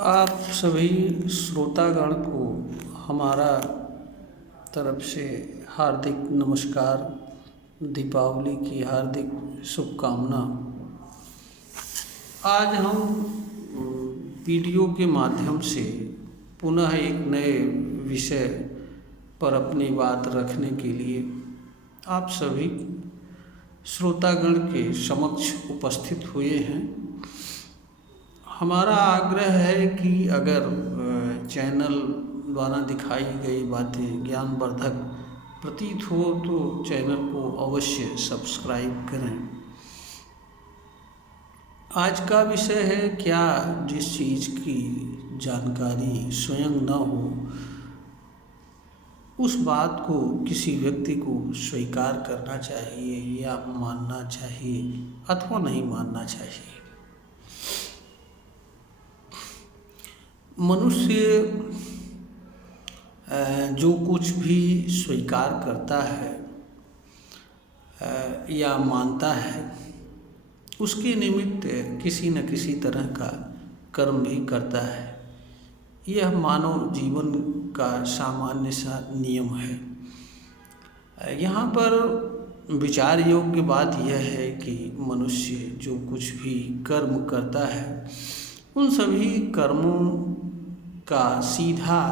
आप सभी श्रोतागण को हमारा तरफ से हार्दिक नमस्कार, दीपावली की हार्दिक शुभकामना। आज हम वीडियो के माध्यम से पुनः एक नए विषय पर अपनी बात रखने के लिए आप सभी श्रोतागण के समक्ष उपस्थित हुए हैं। हमारा आग्रह है कि अगर चैनल द्वारा दिखाई गई बातें ज्ञानवर्धक प्रतीत हो तो चैनल को अवश्य सब्सक्राइब करें। आज का विषय है, क्या जिस चीज़ की जानकारी स्वयं न हो उस बात को किसी व्यक्ति को स्वीकार करना चाहिए या मानना चाहिए अथवा नहीं मानना चाहिए। मनुष्य जो कुछ भी स्वीकार करता है या मानता है उसके निमित्त किसी न किसी तरह का कर्म भी करता है। यह मानव जीवन का सामान्य सा नियम है। यहाँ पर विचार योग्य बात यह है कि मनुष्य जो कुछ भी कर्म करता है उन सभी कर्मों का सीधा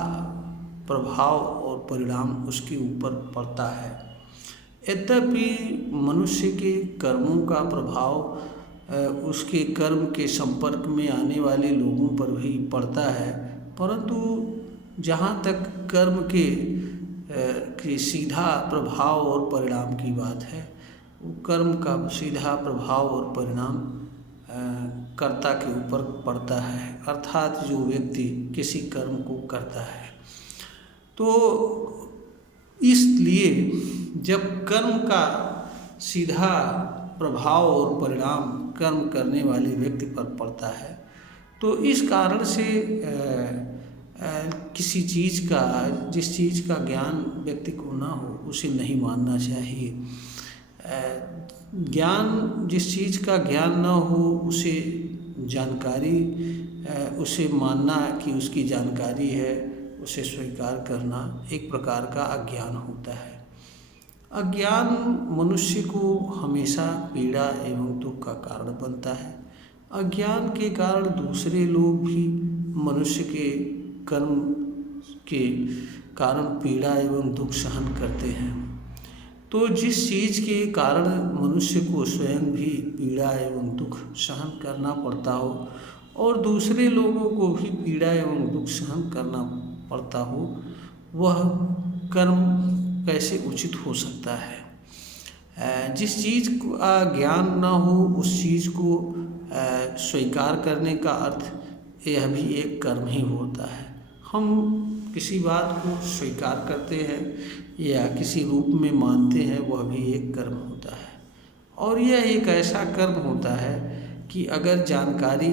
प्रभाव और परिणाम उसके ऊपर पड़ता है। यद्यपि मनुष्य के कर्मों का प्रभाव उसके कर्म के संपर्क में आने वाले लोगों पर भी पड़ता है, परंतु जहाँ तक कर्म के सीधा प्रभाव और परिणाम की बात है, वो कर्म का सीधा प्रभाव और परिणाम कर्ता के ऊपर पड़ता है, अर्थात जो व्यक्ति किसी कर्म को करता है। तो इसलिए जब कर्म का सीधा प्रभाव और परिणाम कर्म करने वाले व्यक्ति पर पड़ता है तो इस कारण से किसी चीज़ का जिस चीज़ का ज्ञान व्यक्ति को ना हो उसे नहीं मानना चाहिए। जिस चीज़ का ज्ञान ना हो उसे जानकारी उसे मानना कि उसकी जानकारी है, उसे स्वीकार करना एक प्रकार का अज्ञान होता है। अज्ञान मनुष्य को हमेशा पीड़ा एवं दुख का कारण बनता है। अज्ञान के कारण दूसरे लोग भी मनुष्य के कर्म के कारण पीड़ा एवं दुख सहन करते हैं। तो जिस चीज़ के कारण मनुष्य को स्वयं भी पीड़ा एवं दुख सहन करना पड़ता हो और दूसरे लोगों को भी पीड़ा एवं दुख सहन करना पड़ता हो, वह कर्म कैसे उचित हो सकता है। जिस चीज़ का ज्ञान न हो उस चीज़ को स्वीकार करने का अर्थ यह भी एक कर्म ही होता है। हम किसी बात को स्वीकार करते हैं या किसी रूप में मानते हैं, वह भी एक कर्म होता है। और यह एक ऐसा कर्म होता है कि अगर जानकारी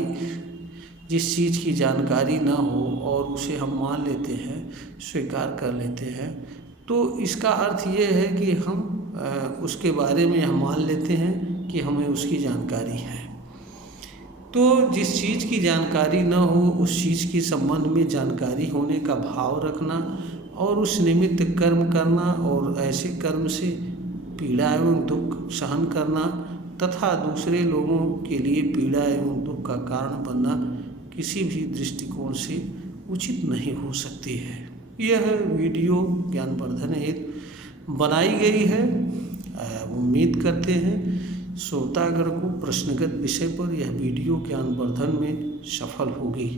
जिस चीज़ की जानकारी ना हो और उसे हम मान लेते हैं, स्वीकार कर लेते हैं, तो इसका अर्थ ये है कि हम उसके बारे में हम मान लेते हैं कि हमें उसकी जानकारी है। तो जिस चीज़ की जानकारी न हो उस चीज़ के संबंध में जानकारी होने का भाव रखना और उस निमित्त कर्म करना और ऐसे कर्म से पीड़ा एवं दुख सहन करना तथा दूसरे लोगों के लिए पीड़ा एवं दुख का कारण बनना किसी भी दृष्टिकोण से उचित नहीं हो सकती है। यह वीडियो ज्ञानवर्धन हेतु बनाई गई है। उम्मीद करते हैं श्रोतागण को प्रश्नगत विषय पर यह वीडियो ज्ञानवर्धन में सफल होगी।